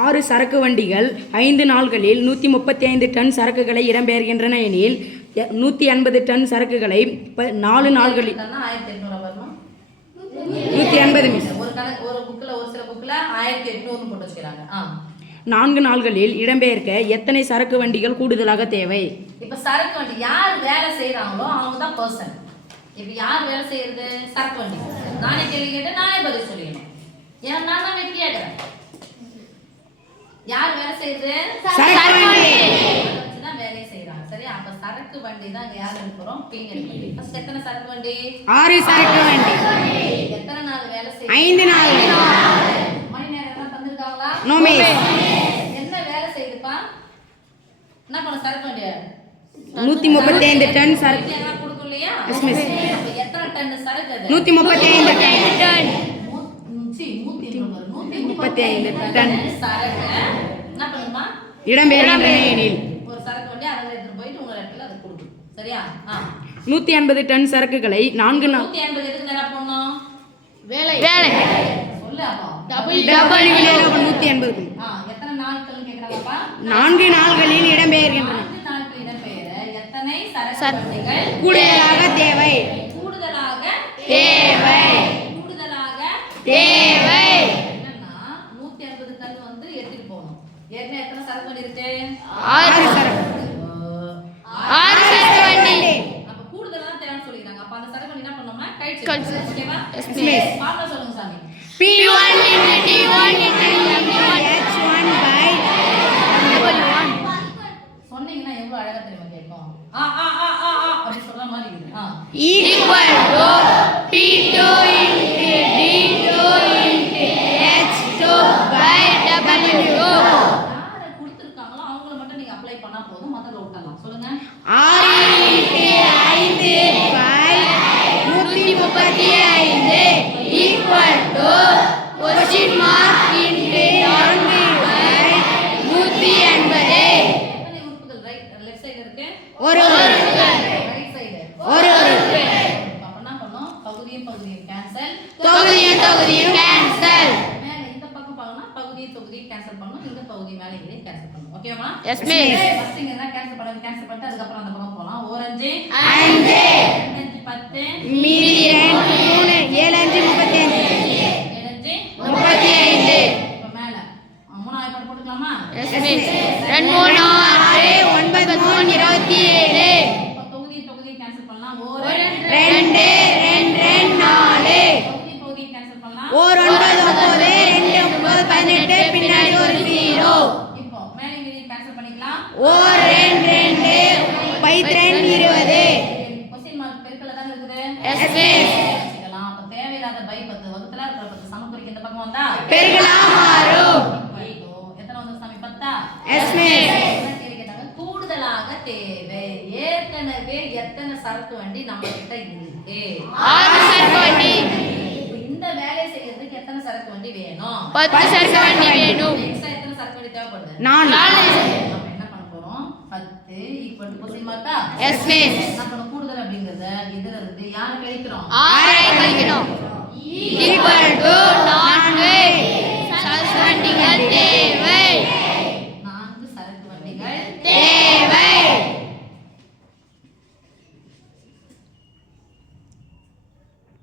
6 சரக்கு வண்டிகள் 5 நாள்களில் 135 டன் சரக்குகளை இடம்பெயர்கின்றன எனில் 180 டன் சரக்குகளை 4 நாள்களில் 4 நாள்களில் இடம்பெயர்க்க எத்தனை சரக்கு வண்டிகள் கூடுதலாக தேவை? இப்ப சரக்கு வண்டி யார் வேலை செய்யறாங்களோ அவங்க தான் பர்சன். இப்ப யார் வேலை செய்யறது? சரக்கு வண்டி. நானே கேள்வி கேட்டு நானே பதில் சொல்லிடணும். ஏன்னா நான் தான் வெட்டி கேட்கிறேன். யார் வேலை செய்யறது? சரக்கு வண்டி. தான் வேலையை செய்யறாங்க. சரியா? அப்ப சரக்கு வண்டி தான் யார் எடுக்கிறோம்? பிங்கல் வண்டி. ஃபர்ஸ்ட் எத்தனை சரக்கு வண்டி? 6 சரக்கு வண்டி. எத்தனை நாள் வேலை செய்யுது? 5 நாள். மணி நேரம் எல்லாம் தந்திருக்காங்களா? No miss. என்ன வேலை செய்யுதுப்பா? என்ன பண்ண சரக்கு வண்டி? 135 டன் சரக்கு எல்லாம் கொடுக்கலையா? Yes miss. எத்தனை டன் சரக்கு அது? 135 டன். 135 டன் சரக்கு என்ன பண்ணுமா? இடம்பெயர்கின்றன எனில் ஒரு சரக்கு வண்டி அதை எடுத்துட்டு போயிட்டு உங்க இடத்துல அதை கொடுக்கும். சரியா? 180 டன் சரக்குகளை 4 நாள் 180 எதுக்கு நேரா போறோம்? வேலை சொல்லு அப்பா. W 180. எத்தனை நாட்கள் கேக்குறாங்கப்பா? 4 நாள்களில் இடம்பெயர்கின்றன. 4 நாட்கள் இடம்பெயர எத்தனை சரக்கு வண்டிகள் கூடுதலாக தேவை? கூடுதலாக என்னன்னா 180 டன் வந்து எடுத்துட்டு போகணும். ஏற்கனவே எத்தனை சரக்கு வண்டி இருக்கு? 6 சரக்கு வண்டி. அப்ப கூடுதலா தேவைன்னு சொல்லிக்கிறாங்க. அப்ப அந்த சரக்கு வண்டி என்ன பண்ணோம்னா கழிச்சு. ஓகேவா? ஃபார்முலா சொல்லுங்க சாமி. P1 × T1 × W1 H1 by W1. சொன்னீங்கன்னா எவ்வளவு அழகா தெரியுமா கேட்கும்? அப்படி சொல்ற மாதிரி இருக்கு. equal to P2 × D2 × H2 by W2. யாரை கொடுத்திருக்காங்களோ அவங்கள மட்டும் நீங்க அப்ளை பண்ணா போதும். மத்தத விட்டுறலாம். சொல்லுங்க. 6 × 5 by 135 equal to question mark into 4 by 180. எத்தனை உறுப்புகள் லெஃப்ட் சைடு இருக்கு? ஒரு ரைட் சைடு ஒரு அப்ப என்ன பண்ணோம்? பகுதியும் கேன்சல். தொகுதியும் கேன்சல். மேல இந்த பக்கம் பார்க்கணும். பகுதியும் கேன்சல் பண்ணனும். இந்த பகுதி மேல இங்கே கேன்சல் பண்ணனும். ஓகேவா? Yes miss. ஃபர்ஸ்ட் இங்க என்ன கேன்சல் பண்ணிட்டு அதுக்கு அப்புறம் அந்த பக்கம் போலாம். 1 5 5 5 10 மீதி 2 3 7 5 35 35. இப்ப மேல மூணாவது படம் போட்டுக்கலாமா? Yes miss. 2 3 6 9 3 27. இப்ப தொகுதி கேன்சல் பண்ணலாம். 1 2 2 4. தொகுதி கேன்சல் பண்ணலாம். 1 9 9 2 9 18 பின்னாடி ஒரு 0. இப்போ மேல மீதி கேன்சல் பண்ணிக்கலாம். 1 2 2 20. क्वेश्चन மார்க் பெருக்கல தான் இருக்குது. Yes miss. வச்சுக்கலாம். அப்ப தேவையில்லாத பை 10 வகுத்தல இருக்கிற 10 சமக்குறிக்கு இந்த பக்கம் வந்தா பெருக்கலாம் மாறும். எத்தனை வந்து சாமி 10? Yes miss. கேள்வி கேட்டாங்க. கூடுதலாக தேவை. ஏற்கனவே எத்தனை சரக்கு வண்டி நம்ம கிட்ட இருக்கு? 6 சரக்கு வண்டி. இந்த வேலை செய்யறதுக்கு எத்தனை சரக்கு வண்டி வேணும்? 10 சரக்கு வண்டி வேணும். எக்ஸ்ட்ரா எத்தனை சரக்கு வண்டி தேவைப்படுது? 4. நம்ம என்ன பண்ண போறோம்? 10 ஈக்குவல் டு क्वेश्चन மார்க்கா? Yes miss. நம்ம கூடுதல் அப்படிங்கறத இதுல இருந்து யாரை கழிக்கிறோம்? 6 ஐ கழிக்கணும்.